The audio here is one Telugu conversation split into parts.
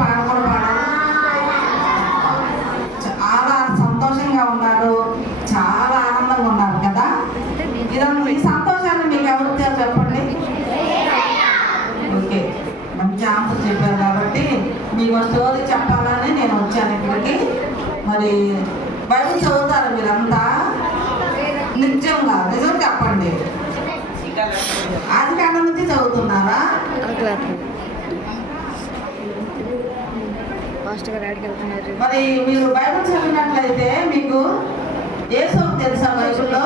పాట కూడా పాడారు. చాలా సంతోషంగా ఉన్నారు, చాలా ఆనందంగా ఉన్నారు కదా. ఈ సంతోషాన్ని మీకు ఎవరితో చెప్పండి. ఓకే, మంచి ఆన్సర్ చెప్పారు కాబట్టి మీకు స్టోరీ చెప్పాలని నేను వచ్చాను ఇక్కడికి. మరి బైబిల్ చదువుతారు మీరంతా? నిజం చెప్పండి. ఆదికాండం నుంచి చదువుతున్నారా? మరి మీరు బైబిల్ చదివినట్లయితే మీకు యేసు తెలుసా? బైబిల్లో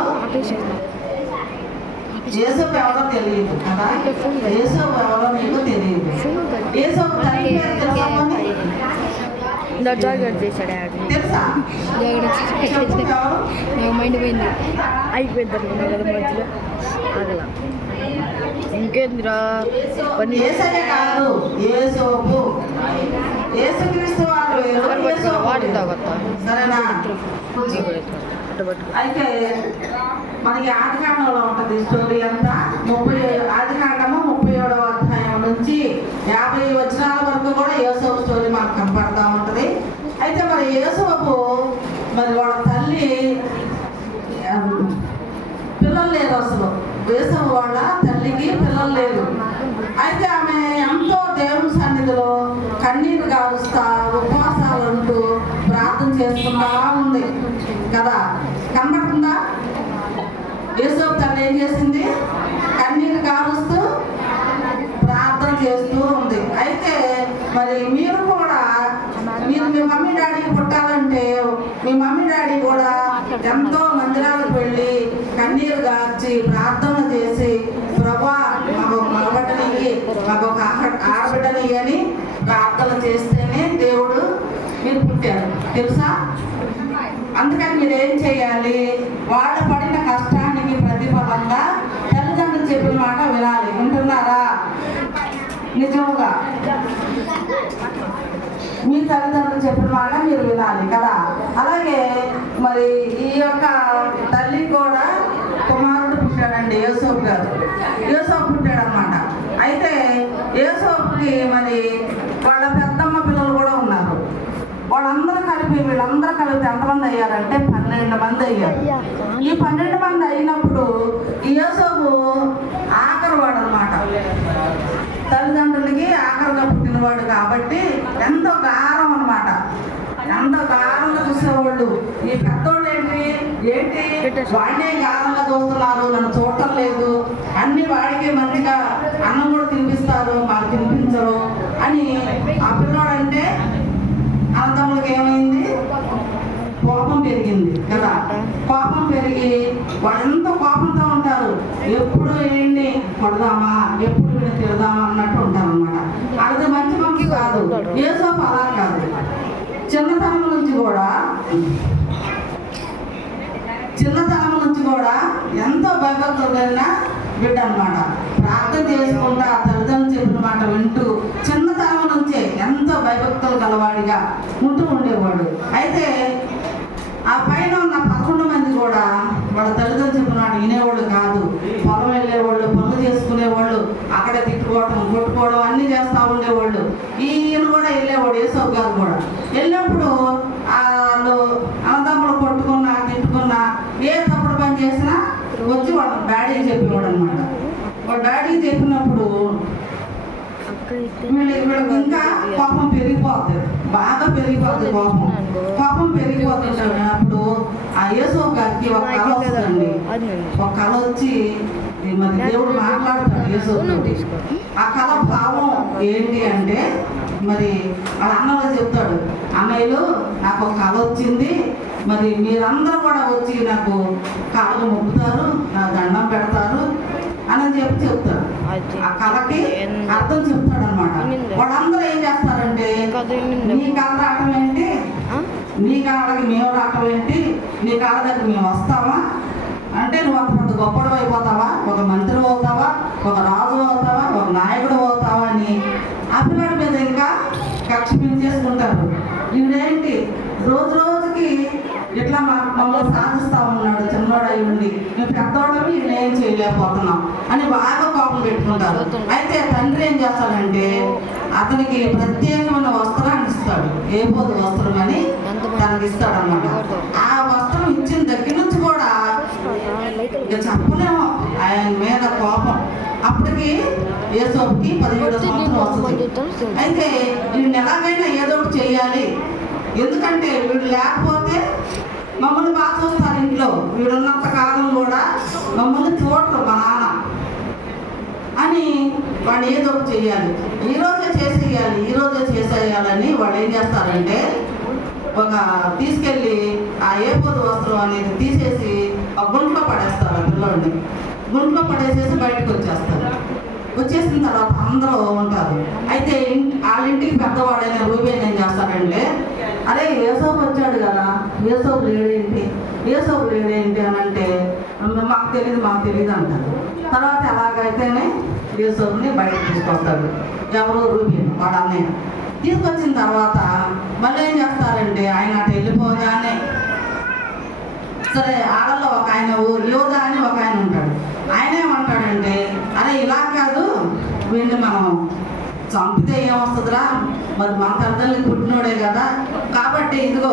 యేసు ఎవరో తెలియదు కదా. యేసు ఎవరో మీకు తెలియదు. యేసు తల్లి పేరు తెలుసా? తెలుసా? మైండ్ పోయింది, అయిపోయింది మధ్యలో ఆగల. ఇంకేందిరా యేసయ్య కాదు, యేసోపు. యేసుక్రీస్తు వారు సరేనా? అయితే మనకి ఆదికాండంలో ఉంటుంది స్టోరీ అంతా. ఆదికాండము 37వ అధ్యాయం నుంచి 50 వచనాల వరకు కూడా యేసోపు స్టోరీ మనకు కనపడతా ఉంటుంది. అయితే మరి యేసోపు మరి వాళ్ళ తల్లి పిల్లలు లేరు అసలు. యేసోపు వాళ్ళ తల్లికి పిల్లలు లేరు. అయితే ఆమె ఎంతో దేవుని సన్నిధిలో కన్నీరు కారుస్తా ఉపవాసాలు అంటూ ప్రార్థన చేసుకుంటా ఉంది కదా. కనబడుతుందా? యేసోపు తల్లి ఏం చేసింది? కన్నీరు కారుస్తూ ప్రార్థన చేస్తూ ఉంది. అయితే మరి మీరు కూడా మీ మమ్మీ డాడీకి పుట్టాలంటే మీ మమ్మీ డాడీ కూడా ఎంతో మందిరాలకు వెళ్ళి కన్నీరు గార్చి ప్రార్థన చేసి, ప్రభా మాకు మగబిడ్డని, మాకు ఒక ఆడబిడ్డని అని ప్రార్థన చేస్తేనే దేవుడు మీరు పుట్టారు, తెలుసా? అందుకని మీరు ఏం చేయాలి? వాళ్ళు పడిన కష్టానికి ప్రతిఫలంగా తల్లిదండ్రులు చెప్పిన మాట వినాలి. వింటున్నారా? నిజంగా మీ తల్లిదండ్రులు చెప్పిన మాట మీరు వినాలి కదా. అలాగే మరి ఈ యొక్క తల్లి కూడా కుమారుడు పుట్టాడండి, యేసోపు గారు. యేసోపు పుట్టాడు అనమాట. అయితే యేసోపుకి మరి వాళ్ళ పెద్దమ్మ పిల్లలు కూడా ఉన్నారు. వీళ్ళందరూ కలిపి ఎంతమంది అయ్యారంటే 12 మంది అయ్యారు. ఈ 12 మంది అయినప్పుడు యేసోపు ఆఖరివాడు అనమాట. తల్లిదండ్రులకి ఆఖరిగా పుట్టినవాడు కాబట్టి ఎంతో గారం అనమాట. ఎంతో గారంగా చూసేవాళ్ళు. ఈ పెద్దోళ్ళు ఏంటి వాడినే గారంగా చూస్తున్నారు, నన్ను చూడటం లేదు, అన్ని వాడికి మంచిగా అన్నం కూడా తినిపిస్తారు, మాకు తినిపించరు అని ఆ పిల్లోడంటే అన్నదమ్ములకి ఏమైంది? కోపం పెరిగింది కదా. కోపం పెరిగి వాళ్ళంతా కోపంతో ఉంటారు. ఎప్పుడు ఏంటి కొడదామా, ఎప్పుడు వీళ్ళు తిడదామా అన్నట్టు ఉంటారు అనమాట. అది మంచి మంచి కాదు. యేసోపు అలా కాదు. చిన్నతనం నుంచి కూడా ఎంతో భయభక్తులు కలిగిన బిడ్డ అనమాట. ప్రార్థన చేసుకుంటా తల్లిదండ్రులు చెప్పిన మాట వింటూ చిన్నతనం నుంచే ఎంతో భయభక్తులు గలవాడిగా ఉంటూ ఉండేవాడు. అయితే ఆ పైన ఉన్న 11 మంది కూడా వాళ్ళ తల్లిదండ్రులు చెప్పిన మాట వినేవాళ్ళు కాదు. పొలం వెళ్ళేవాళ్ళు, పనులు చేసుకునేవాళ్ళు, అక్కడ తిట్టుకోవడం కొట్టుకోవడం అన్నీ చేస్తూ ఉండేవాళ్ళు. ఈయన కూడా వెళ్ళేవాడు, యేసోపు గారు కూడా. వెళ్ళినప్పుడు వాళ్ళు అన్నదమ్ములు కొట్టుకున్నా తిట్టుకున్నా ఏ తప్పుడు పని చేసినా వచ్చి వాళ్ళ డాడీకి చెప్పేవాడు అనమాట. వాళ్ళ డాడీకి చెప్పినప్పుడు వీళ్ళకి ఇంకా కోపం పెరిగిపోతుంది, బాగా పెరిగిపోతుంది కోపం పెరిగిపోతుంది. అప్పుడు ఆ యేసోపు గారికి ఒక కళ వస్తుందండి. ఒక కళ వచ్చి మరి దేవుడు మాట్లాడతాడు యేసోపు. ఆ కళ భావం ఏంటి అంటే మరి వాళ్ళ అన్నలో చెప్తాడు, అన్నయ్యలు నాకు ఒక కళ వచ్చింది, మరి మీరందరూ కూడా వచ్చి నాకు కాళ్ళు మొక్కుతారు, నా దండం పెడతారు అని చెప్తాడు. ఆ కళకి అర్థం చెప్తాడు అనమాట. వాళ్ళందరూ ఏం చేస్తారంటే, నీ కళ రావటం ఏంటి, నీ కాళ్ళకి మేము రావటం ఏంటి, నీ కాళ్ళ దగ్గర మేము వస్తామా అంటే నువ్వు అంత గొప్పడు అయిపోతావా, ఒక మంత్రి అవుతావా, ఒక రాజు అవుతావా, ఒక నాయకుడు అవుతావా అని ఆ పిల్లడి మీద ఇంకా కక్ష పెంచేసుకుంటారు. ఈవిడేంటి రోజు రోజుకి ఇట్లా మమ్మల్ని సాధిస్తా ఉన్నాడు, చిన్నవాడు అయి ఉండి మేము పెద్దవాళ్ళవి ఈయన ఏం చేయలేకపోతున్నాం అని బాగా కోపం పెట్టుకుంటారు. అయితే తండ్రి ఏం చేస్తాడంటే అతనికి ప్రత్యేకమైన వస్త్రం ఏబోదు వస్త్రం అని తనకి ఇస్తాడన్నమాట. ఆ వస్త్రం ఇచ్చిన దగ్గర నుంచి కూడా ఇక చెప్పలేము ఆయన మీద కోపం. అప్పటికి యేసోపుకి 17వ సంవత్సరం వస్తుంది. అయితే వీడిని ఎలాగైనా ఏదో ఒకటి చేయాలి, ఎందుకంటే వీడు లేకపోతే మమ్మల్ని బాగా చూస్తారు ఇంట్లో, వీడున్నంత కాలం కూడా మమ్మల్ని చూడరు మా నాన్న అని వాడు ఏదో ఒకటి చేయాలి, ఈరోజే చేసేయాలని వాడు ఏం చేస్తారంటే ఒక తీసుకెళ్ళి ఆ ఏపోదు వస్త్రం అనేది తీసేసి ఆ గుంట్లో పడేస్తారు. ఆ పిల్లోడిని గుంట్లో పడేసేసి బయటకు వచ్చేసిన తర్వాత అందరూ ఉంటారు. అయితే వాళ్ళ ఇంటికి పెద్దవాడైన రూబేన్ ఏం చేస్తాడంటే, అరే యేసోపు వచ్చాడు కదా, యేసోపు లేడేంటి అని అంటే మాకు తెలియదు అంటారు. తర్వాత ఎలాగైతేనే యేసోపుని బయటకు తీసుకొస్తాడు. ఎవరో రూబేన్ వాడు అన్నయ్య తీసుకొచ్చిన తర్వాత మళ్ళీ ఏం చేస్తారంటే ఆయన అటు వెళ్ళిపోగానే సరే ఆడల్లో ఒక ఆయన యోధ అని ఒక ఆయన ఉంటాడు. ఆయన ఏమంటాడంటే, అరే ఇలా కాదు, వీడిని మనం చంపితే ఏమొస్తుందిరా, మరి మన తల్లిదండ్రులకు పుట్టినోడే కదా, కాబట్టి ఇదిగో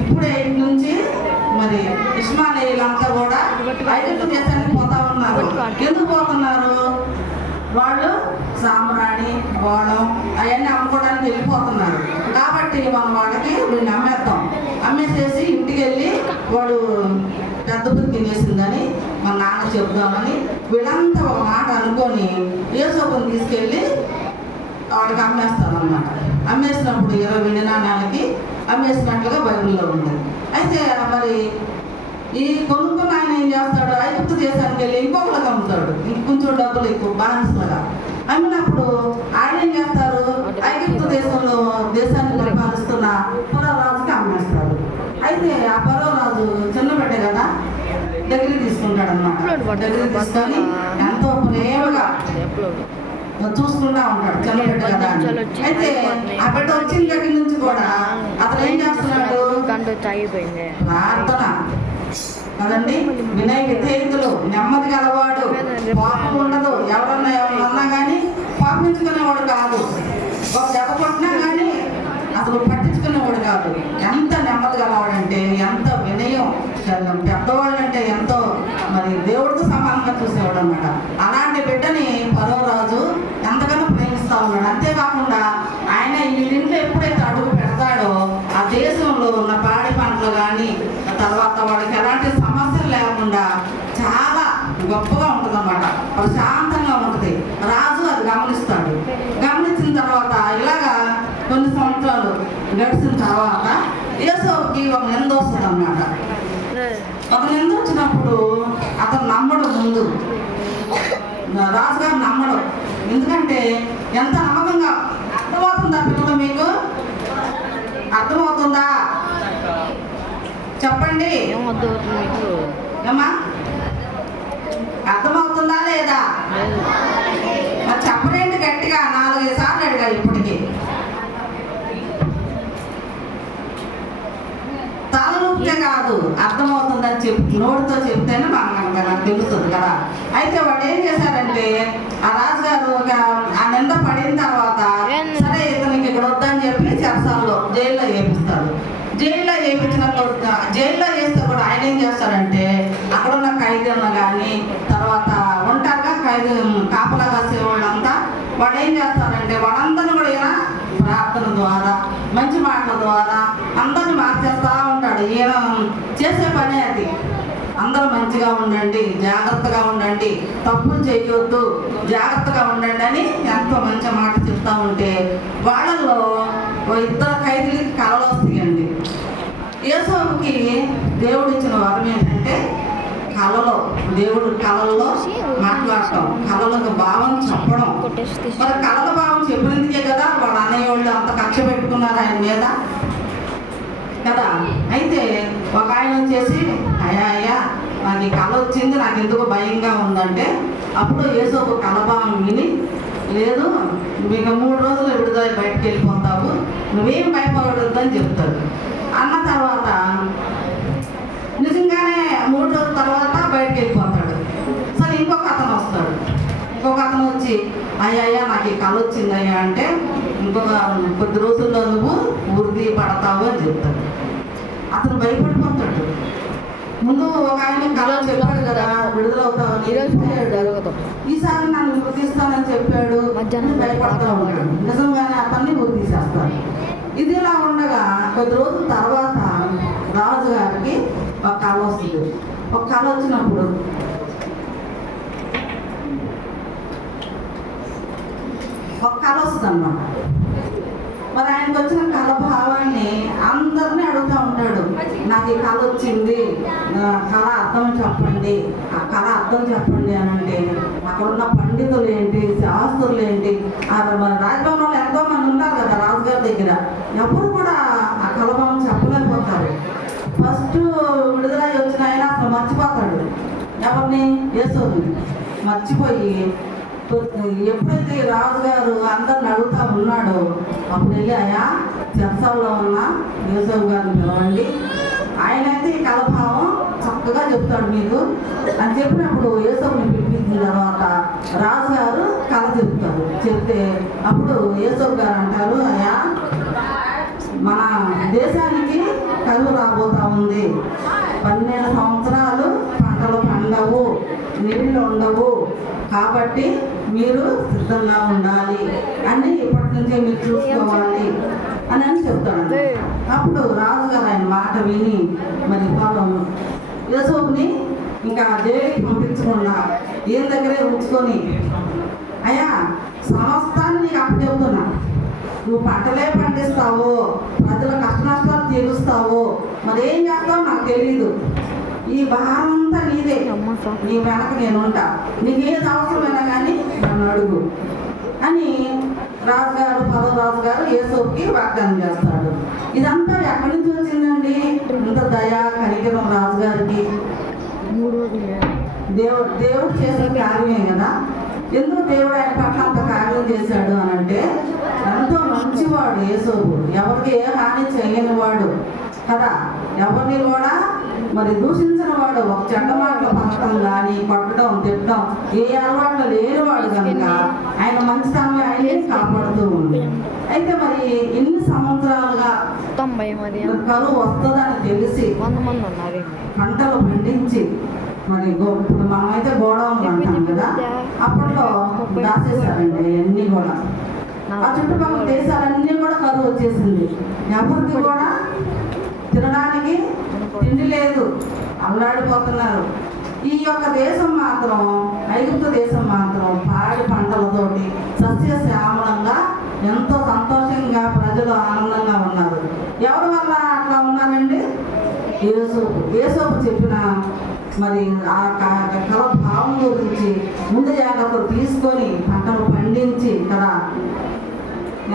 ఇప్పుడే ఇంటి నుంచి మరి ఇష్మాయిలీలంతా కూడా ఐగుప్తు దేశానికి పోతా ఉన్నారు. ఎందుకు పోతున్నారు? వాళ్ళు సాంబ్రాణి గోళం అవన్నీ అమ్ముకోవడానికి వెళ్ళిపోతున్నారు. కాబట్టి మనం వాళ్ళకి వీళ్ళని అమ్మేసేసి ఇంటికి వెళ్ళి వాడు పెద్ద బుద్ధి తినేసిందని మా నాన్న చెబుదామని వీళ్ళంతా ఒక మాట అనుకొని యేసోపుని తీసుకెళ్ళి వాడికి అమ్మేస్తామన్నమాట. అమ్మేసినప్పుడు 20 వెండి నాణాలకి అమ్మేసినట్లుగా బైబిల్లో ఉంది. అయితే మరి ఈ కొనుక్కున్న ఆయన ఏం చేస్తాడు, ఐగుప్తు దేశానికి వెళ్ళి ఇంకొకరికి అమ్ముతాడు, ఇంకొంచెం డబ్బులు ఎక్కువ బానిసలుగా అమ్మినప్పుడు ఆయన ఏం చేస్తారు, ఐగుప్తు దేశాన్ని పరిపాలిస్తున్న ఫరో రాజుకి అమ్మేస్తాడు. అయితే ఆ ఫరో రాజు చిన్న బిడ్డ కదా, దగ్గరికి తీసుకుంటాడు అన్నమాట. దగ్గరికి తీసుకొని ఎంతో ప్రేమగా చూసుకుంటా ఉంటాడు చిన్న బిడ్డ కదా. అయితే ఆ బిడ్డ వచ్చిన దగ్గర నుంచి కూడా అతను ఏం చేస్తున్నాడు, ప్రార్థన కదండి, వినయ విధేయతలు, నెమ్మది గలవాడు, పాపం ఉండదు. ఎవరన్నా అన్నా కానీ పాపించుకునేవాడు కాదు, ఒక దెబ్బ కొట్టినా కానీ అసలు పట్టించుకునేవాడు కాదు. ఎంత నెమ్మది గలవాడంటే, ఎంత వినయం, పెద్దవాళ్ళు అంటే ఎంతో మరి దేవుడితో సమానంగా చూసేవాడు అన్నమాట. అలాంటి బిడ్డని ఫరో రాజు ఎంతగానో ప్రేమిస్తా ఉన్నాడు. అంతేకాకుండా ఆయన ఈ ఇంట్లో ఎప్పుడైతే అడుగు పెడతాడో ఆ దేశంలో ఉన్న పాడి పంటలు కానీ తర్వాత వాడికి ఎలాంటి సమస్యలు లేకుండా చాలా గొప్పగా ఉంటుంది అన్నమాట, ప్రశాంతంగా ఉంటుంది. రాజు అది గమనిస్తాడు. గమనించిన తర్వాత ఇలాగా కొన్ని సంవత్సరాలు గడిచిన తర్వాత యేసోపుకి ఒక నింద వస్తుంది అన్నమాట. ఒక నింద వచ్చినప్పుడు అతను నమ్మడు, ముందు రాజుగారు నమ్మడు. ఎందుకంటే ఎంత నమ్మకంగా, అర్థమవుతుందా పిల్లలు, మీకు అర్థమవుతుందా చెప్పండి అమ్మా, అర్థమవుతుందా లేదా? మరి చెప్పలేండి గట్టిగా, 4-5 సార్లు అడిగా ఇప్పటికి. తలనొప్పే కాదు, అర్థమవుతుందని నోటితో చెప్తేనే నాకు తెలుస్తుంది కదా. అయితే వాడు ఏం చేశారంటే, ఆ రాజుగారు ఆ నింద పడిన తర్వాత సరే ఇతనికి ఇక్కడ వద్దని చెప్పి చెరసాలలో జైల్లో వేపిస్తాడు. జైల్లో వేస్తే కూడా ఆయన ఏం చేస్తాడంటే, అక్కడ ఉన్న ఖైదీలను కానీ తర్వాత ఉంటారుగా కాపలా కాసే వాళ్ళంతా, వాడు ఏం చేస్తారంటే వాళ్ళందరినీ కూడా ఈయన ప్రార్థన ద్వారా మంచి మాటల ద్వారా అందరిని మార్చేస్తూ ఉంటాడు. ఈయన చేసే పనే అది. అందరూ మంచిగా ఉండండి, జాగ్రత్తగా ఉండండి, తప్పులు చేయొద్దు, జాగ్రత్తగా ఉండండి అని ఎంతో మంచి మాట చెప్తా ఉంటే వాళ్ళల్లో 2 ఖైదీలకి కలలు వస్తాయండి. యేసోపుకి దేవుడు ఇచ్చిన వరం ఏంటంటే కళల్లో మాట్లాడటం, కళలకు భావం చెప్పడం. మరి కళల భావం చెప్పినందుకే కదా వాడు అనేవాళ్ళు అంత కక్ష పెట్టుకున్నారు ఆయన మీద కదా. అయితే ఒక ఆయన వచ్చేసి, అయ్యా నాకు ఈ కళ వచ్చింది, నాకు ఎందుకు భయంగా ఉందంటే, అప్పుడు యేసోపు కళభావం విని, లేదు మీకు 3 రోజులు విడుదల బయటకు వెళ్ళిపోతావు, నువ్వేం భయపడవద్దు అని చెప్తాడు. అన్న తర్వాత నిజంగానే 3 రోజుల తర్వాత బయటకు వెళ్ళిపోతాడు. సరే ఇంకొక అతను వస్తాడు. ఇంకొక అతను వచ్చి, అయ్యా నాకు ఈ కళ వచ్చిందయ్యా అంటే, ఇంకొక కొద్ది రోజుల్లో నువ్వు వృద్ధి రావు అని చెప్తాడు. అతను భయపడిపోతాడు. ముందు ఒక ఆయన కళ చెప్పాడు కదా విడుదలవుతామని, ఈసారి నన్ను గుర్తిస్తానని చెప్పాడు, భయపడతా ఉన్నాడు. నిజంగానే అతన్ని గుర్తిసేస్తాడు. ఇదిలా ఉండగా కొద్ది రోజుల తర్వాత రాజుగారికి ఒక కళ వస్తుంది. ఒక కళ వచ్చినప్పుడు అన్నమాట. మరి ఆయనకు వచ్చిన కళ భావాన్ని అందరినీ అడుగుతూ ఉంటాడు. నాకు ఈ కళ వచ్చింది, కళ అర్థం చెప్పండి, ఆ కళ అర్థం చెప్పండి అని అంటే అక్కడ ఉన్న పండితులు ఏంటి, శాస్త్రులు ఏంటి, మన రాజభవనంలో ఎంతో మంది ఉంటారు కదా రాజుగారి దగ్గర, ఎవరు కూడా ఆ కళ భావం చెప్పలేకపోతారు. ఫస్ట్ విడుదలై వచ్చిన ఆయన అసలు మర్చిపోతాడు. ఎవరిని? యేసుని మర్చిపోయి ఎప్పుడైతే రాజుగారు అందరిని అడుగుతా ఉన్నాడో అప్పుడు వెళ్ళి అయ్యా చెరసాలలో ఉన్న యేసు గారిని పిలవండి, ఆయన అయితే ఈ కళభావం చక్కగా చెప్తాడు మీకు అని చెప్పినప్పుడు యేసుని పిలిపించిన తర్వాత రాజుగారు కళ చెప్తారు. చెప్తే అప్పుడు యేసు గారు అంటారు, అయ్యా మన దేశానికి కరువు రాబోతా ఉంది, 12 సంవత్సరాలు పంటలు పండవు, నీళ్ళు ఉండవు, కాబట్టి మీరు సిద్ధంగా ఉండాలి అని ఇప్పటి నుంచే మీరు చూసుకోవాలి అని చెప్తాడు. అప్పుడు రాజుగారు ఆయన మాట విని మరి పాపం యేసుని ఇంకా జైలుకి పంపించకుండా ఈయన దగ్గరే ఉంచుకొని, అయ్యా సమస్తాన్ని నీకు అప్పచెప్తున్నా, నువ్వు పంటలే పండిస్తావో, ప్రజల కష్ట నష్టాలు తీరుస్తావో, మరి ఏం చేస్తావో నాకు తెలీదు, ఈ భారం అంతా నీదే, నీ వెనక నేను ఉంటా, నీకు ఏది అవసరమైనా కానీ నన్ను అడుగు అని రాజుగారు రాజుగారు యేసుకి వాగ్దానం చేస్తాడు. ఇదంతా ఎక్కడి నుంచి వచ్చిందండి? ఇంత దయా కనికరం రాజుగారికి. దేవుడు చేసిన కార్యమే కదా. ఎందుకు దేవుడు ఆయన పట్ల అంత కార్యం చేశాడు అని అంటే ఎంతో మంచివాడు యేసోబు, ఎవరికి ఏ హాని చేయని వాడు కదా, ఎవరిని కూడా మరి దూషించిన వాడు, ఒక చెడ్డ మాటలు పలకడం కానీ కొట్టడం తిట్టడం ఏ అలవాట్లు లేనివాడు కనుక ఆయన మంచితనం ఆయనే కాపాడుతూ ఉంది. అయితే మరి ఎన్ని సంవత్సరాలుగా కరువు వస్తుందని తెలిసి పంటలు పండించి మరి ఇప్పుడు మనమైతే గోడౌన్లు అంటాం కదా, అప్పట్లో దాచేశారండి అవన్నీ కూడా. ఆ చుట్టుపక్కల దేశాలన్నీ కూడా కరువు వచ్చేసింది, ఎవరికి కూడా తినడానికి తిండి లేదు, అల్లాడిపోతున్నారు. ఈ యొక్క దేశం మాత్రం, ఐగుప్తు దేశం మాత్రం పాడి పంటలతోటి సస్యశ్యామలంగా ఎంతో సంతోషంగా ప్రజలు ఆనందంగా ఉన్నారు. ఎవరి వల్ల అట్లా ఉన్నారండి? యేసోపు చెప్పిన మరి ఆ కళ భావం గురించి ముందు జాగ్రత్తలు తీసుకొని పంటలు పండించి కదా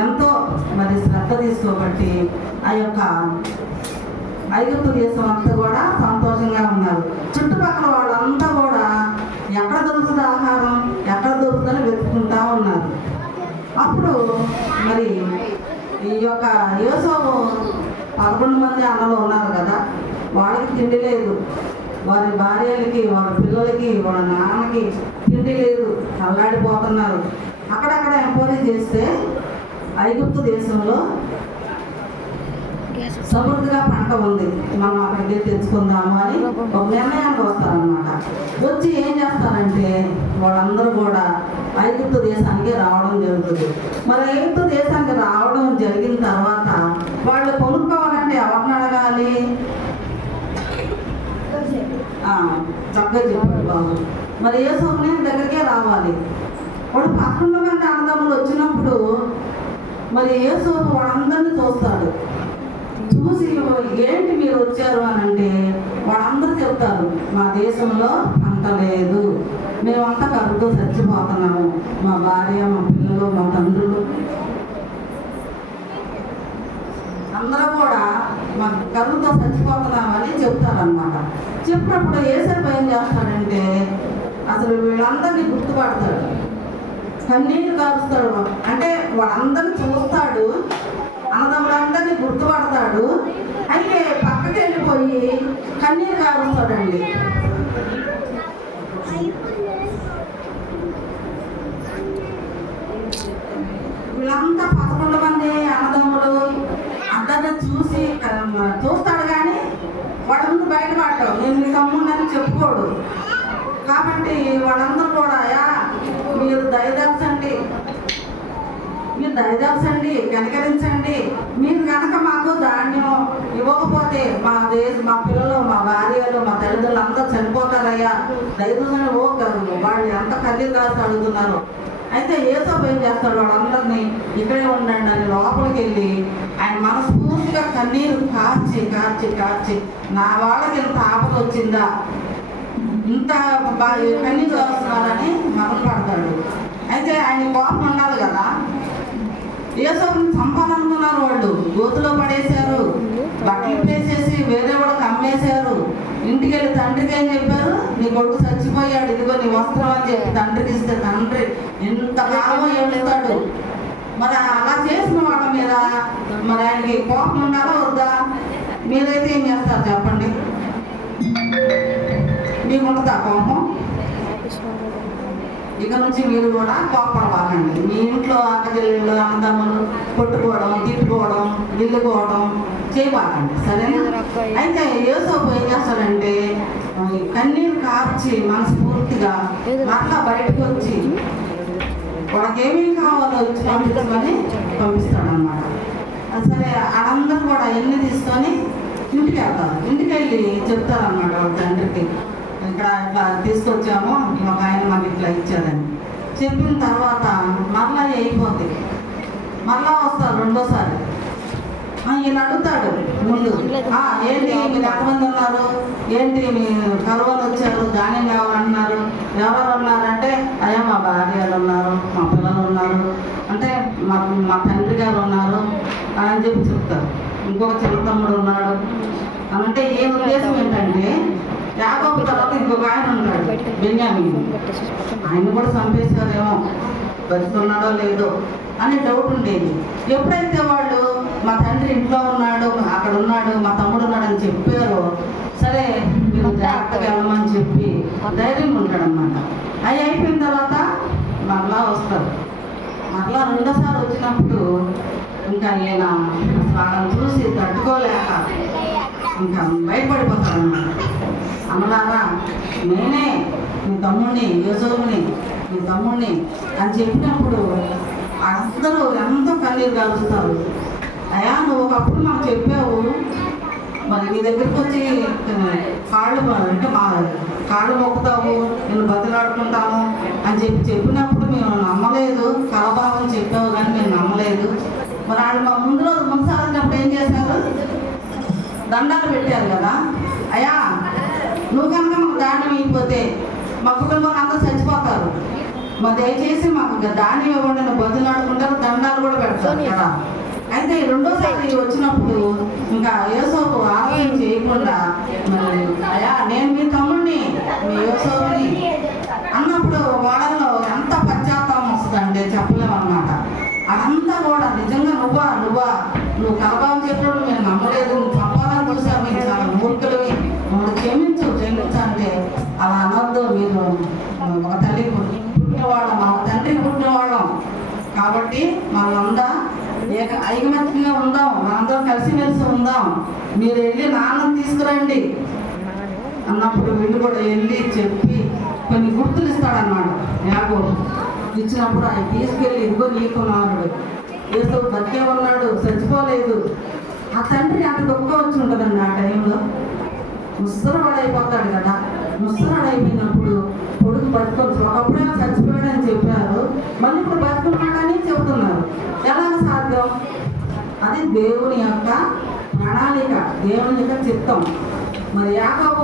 ఎంతో మరి శ్రద్ధ తీసుకోబట్టి ఆ యొక్క ఐగుప్తు దేశం అంతా కూడా సంతోషంగా ఉన్నారు. చుట్టుపక్కల వాళ్ళంతా కూడా ఎక్కడ దొరుకుతుంది ఆహారం, ఎక్కడ దొరుకుతుందని వెతుక్కుంటా ఉన్నారు. అప్పుడు మరి ఈ యొక్క యోసేపు 11 మంది అన్నలు ఉన్నారు కదా, వాళ్ళకి తిండి లేదు, వారి భార్యలకి, వారి పిల్లలకి, వాళ్ళ నాన్నకి తిండి లేదు, అల్లాడిపోతున్నారు. అక్కడక్కడ ఎంక్వైరీ చేస్తే ఐగుప్తు దేశంలో సమృద్ధిగా పంట ఉంది, మనం అక్కడికి తెచ్చుకుందాము అని ఒక నిర్ణయానికి వస్తారనమాట. వచ్చి ఏం చేస్తారంటే వాళ్ళందరూ కూడా ఐగుప్తు దేశానికి రావడం జరుగుతుంది. మరి ఐగుప్తు దేశానికి రావడం జరిగిన తర్వాత వాళ్ళు కొనుక్కోవాలంటే ఎవరిని అడగాలి? చక్కగా చెప్పాడు బాబు. మరి యేసోపుని దగ్గరికే రావాలి. వాడు 11 మంది అన్నదమ్ములు వచ్చినప్పుడు మరి యేసోపు వాళ్ళందరినీ చూస్తాడు. చూసి ఏంటి మీరు వచ్చారు అని అంటే వాళ్ళందరూ చెప్తారు, మా దేశంలో పంట లేదు, మేమంతా కరువుతో చచ్చిపోతున్నాము, మా భార్య, మా పిల్లలు, మా తండ్రులు అందరూ కూడా మా కరువుతో చచ్చిపోతున్నామని చెప్తారనమాట. చెప్పినప్పుడు యేసేపు ఏం చేస్తాడంటే అసలు వీళ్ళందరినీ గుర్తుపడతాడు, కన్నీళ్ళు కారుస్తాడు. అంటే వాళ్ళందరినీ చూస్తాడు, అన్నదమ్ములందరినీ గుర్తుపడతాడు. అయితే పక్కకి వెళ్ళిపోయి కన్నీరు కారుస్తాడండి. వీళ్ళంతా 11 మంది అన్నదమ్ములు, అడ్డ అందరిని చూసి చూస్తాడు కానీ వాడి ముందు బయట పడ్డాడు నేను మీ తమ్ముడిని చెప్పుకోడు. కాబట్టి వాళ్ళందరూ కూడా మీరు దయదాల్చండి, మీరు దయదాల్చండి, కనికరించండి. మీరు కనుక మాకు ధాన్యం ఇవ్వకపోతే మా పిల్లలు, మా భార్యలు, మా తల్లిదండ్రులు అంతా చనిపోతారయ్యా, దయచేసి వాళ్ళు ఎంత కన్నీరు కాసి అడుగుతున్నారు. అయితే యేసోపు ఏం చేస్తాడు, వాళ్ళందరినీ ఇక్కడే ఉండండి అని లోపలికి వెళ్ళి ఆయన మనస్ఫూర్తిగా కన్నీరు కార్చి కార్చి కార్చి నా వాళ్ళకి ఇంత ఆపద వచ్చిందా, ఇంత కన్నీరు కాస్తున్నారని పడతాడు. అయితే ఆయన కోపం ఉండాలి కదా. యేసోపుని చంపాలనుకున్నారు వాళ్ళు, గోతులో పడేశారు, బట్టలు వేసేసి వేరే వాళ్ళకి అమ్మేశారు. ఇంటికి వెళ్ళి తండ్రికి ఏం చెప్పారు, నీ కొడుకు చచ్చిపోయాడు, ఇదిగో నీ వస్త్రం అని చెప్పి తండ్రికి ఇస్తే తండ్రి ఎంతకాలమో ఏడుస్తాడు. మరి అలా చేసిన వాళ్ళ మీద మరి ఆయనకి కోపం ఉండాలా వద్దా? మీరైతే ఏం చేస్తారు చెప్పండి? మీకు ఉంటుందా కోపం? ఇక నుంచి మీరు కూడా కోపడవాలండి. మీ ఇంట్లో అక్కచెల్లెళ్ళు అన్నదమ్ములు కొట్టుకోవడం, తిట్టుకోవడం, నిల్లుకోవడం చేయబాకండి, సరేనా? అయితే యేసోపు ఏం చేస్తాడంటే కన్నీరు కార్చి మనస్ఫూర్తిగా మరలా బయటకు వచ్చి వాళ్ళకేమేమి కావాలో వచ్చి పంపించమని పంపిస్తాడనమాట. సరే వాళ్ళందరూ కూడా ఎన్ని తీసుకొని ఇంటికి వెళ్తారు. ఇంటికి వెళ్ళి చెప్తారన్నమాట వాళ్ళ తండ్రికి, ఇక్కడ ఇట్లా తీసుకొచ్చాము, ఒక ఆయన మాకు ఇట్లా ఇచ్చారని చెప్పిన తర్వాత మరలా అయిపోద్ది. మరలా వస్తారు రెండోసారి. ఈయన అడుగుతాడు ముందు, ఏంటి మీరు ఎంతమంది ఉన్నారు, ఏంటి మీ కరువులు వచ్చారు, ధాన్యం కావాలంటున్నారు, ఎవరు ఉన్నారంటే అయ్యా మా భార్యలు ఉన్నారు, మా పిల్లలు ఉన్నారు, అంటే మా తండ్రి గారు ఉన్నారు అని చెప్పి చెప్తారు. ఇంకొక చిన్న తమ్ముడు ఉన్నాడు అంటే ఏ ఉద్దేశం ఏంటంటే యాకోబు తర్వాత ఇంకొక ఆయన ఉన్నాడు బెన్యామీను, ఆయన కూడా చంపేశారేమో, బతుకున్నాడో లేదో అని డౌట్ ఉండేది. ఎప్పుడైతే వాళ్ళు మా తండ్రి ఇంట్లో ఉన్నాడు, అక్కడ ఉన్నాడు, మా తమ్ముడు ఉన్నాడు అని చెప్పారో సరే మీరు జాగ్రత్తగా వెళ్ళమని చెప్పి ధైర్యం ఉంటాడనమాట. అవి అయిపోయిన తర్వాత మరలా వస్తారు. మరలా రెండోసారి వచ్చినప్పుడు ఇంకా ఈయన వాళ్ళని చూసి తట్టుకోలేక ఇంకా భయపడిపోతాడన్నమాట. అన్నలారా నేనే మీ తమ్ముడిని, యేసోపుని మీ తమ్ముడిని అని చెప్పినప్పుడు అందరూ ఎంతో కన్నీరు కలుస్తారు. అయ్యా నువ్వు ఒకప్పుడు మాకు చెప్పావు, మరి నీ దగ్గరికి వచ్చి కాళ్ళు అంటే మా కాళ్ళు మొక్కుతావు, నేను బతిలాడుకుంటాము అని చెప్పినప్పుడు మేము నమ్మలేదు, కలభావం చెప్పావు కానీ మేము నమ్మలేదు. మరి వాళ్ళు మా ముందు రోజు ముందుసారినప్పుడు ఏం చేశారు, దండాలు పెట్టారు కదా. అయ్యా నువ్వు కనుక మాకు ధాన్యం ఇవ్వకపోతే మా కుటుంబం అందరూ చచ్చిపోతారు, మరి దయచేసి మాకు ధాన్యం ఇవ్వండి బతులాడుకుంటారు, దండాలు కూడా పెడతారు కదా. అయితే రెండోసారి వచ్చినప్పుడు ఇంకా యేసోపు ఆలోచన చేయకుండా మరి అయ్యా నేను మీ తమ్ముడిని, మీ యేసోపుని అన్నప్పుడు వాళ్ళలో ఎంత పశ్చాత్తాపం వస్తుందంటే చెప్పలేము అన్నమాట. అదంతా కూడా నిజంగా నువ్వు కలబాబు చెప్పినప్పుడు మేము నమ్మలేదు, నువ్వు చంపాలని చూసావు, మీరు చాలా మూర్ఖులవి, నువ్వు క్షమించు అంటే అలా అనొద్దు. మీరు ఒక తల్లి పుట్టినవాళ్ళం, మా తండ్రి పుట్టినవాళ్ళం కాబట్టి మనంతా ఐకమత్యంగా ఉందాం, మనందరం కలిసిమెలిసి ఉందాం, మీరు వెళ్ళి నాన్నని తీసుకురండి అన్నప్పుడు వీళ్ళు కూడా వెళ్ళి చెప్పి కొన్ని గుర్తులు ఇస్తాడన్నమాట. యాకోబు ఇచ్చినప్పుడు ఆయన తీసుకెళ్ళి ఇదిగో నీ కుమారుడు యేసోపు బతికే ఉన్నాడు, చచ్చిపోలేదు. ఆ తండ్రి అంత దుఃఖం వచ్చి ఉంటుందండి. ఆ టైంలో ముసలివాడైపోతాడు కదా. ముసలివాడైపోయినప్పుడు కొడుకు బతుకోవచ్చు, ఒకప్పుడైనా చచ్చిపోయాడని చెప్పారు, మళ్ళీ ఇప్పుడు బతుకున్నాడని చెబుతున్నారు. ఎలా సాధ్యం? అది దేవుని యొక్క ప్రణాళిక, దేవుని యొక్క చిత్తం. మరి యాకోబు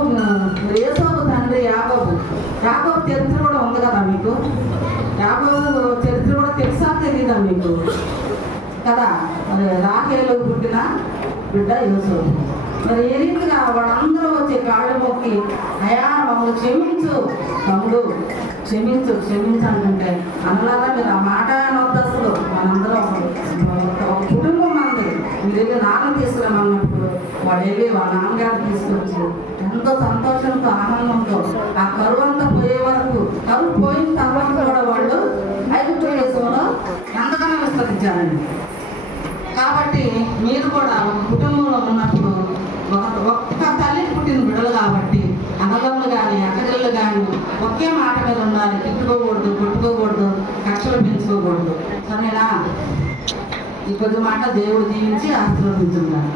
యేసోపు తండ్రి యాకోబు చరిత్ర కూడా ఉంది కదా మీకు. యాకోబు చరిత్ర కూడా తెలుసా తెలియదా మీకు కదా. మరి రాహేలు పుట్టిన బిడ్డ యేసోపు. మరి ఏ రీతిగా వాళ్ళందరూ వచ్చి కాళ్ళు మొక్కి అయ్యా మమ్మల్ని క్షమించు తమ్ముడు, క్షమించంటే అనలాగా మీరు ఆ మాట అనొద్దసలు. మనందరం ఒక కుటుంబం అంది. మీరు వెళ్ళి నాన్న తీసుకురామన్నప్పుడు వాళ్ళు వెళ్ళి వాళ్ళ నాన్నగారిని తీసుకొచ్చి ఎంతో సంతోషంతో ఆనందంతో ఆ కరువు అంతా పోయే వరకు, కరువు పోయిన తర్వాత కూడా వాళ్ళు ఐగుప్తు దేశంలో ఎంతగానో విస్తరించారండి. కాబట్టి మీరు కూడా ఒక కుటుంబంలో ఉన్నప్పుడు ఒక్క తల్లికి పుట్టిన బిడ్డలు కాబట్టి అన్నదమ్ములు కానీ అక్కజల్లు కానీ ఒకే మాట మీద ఉండాలి. తిట్టుకోకూడదు, కొట్టుకోకూడదు, కక్షలు పెంచుకోకూడదు. సరేనా? ఈ కొద్ది మాట దేవుడు దీవించి ఆశీర్వదించున్నాను.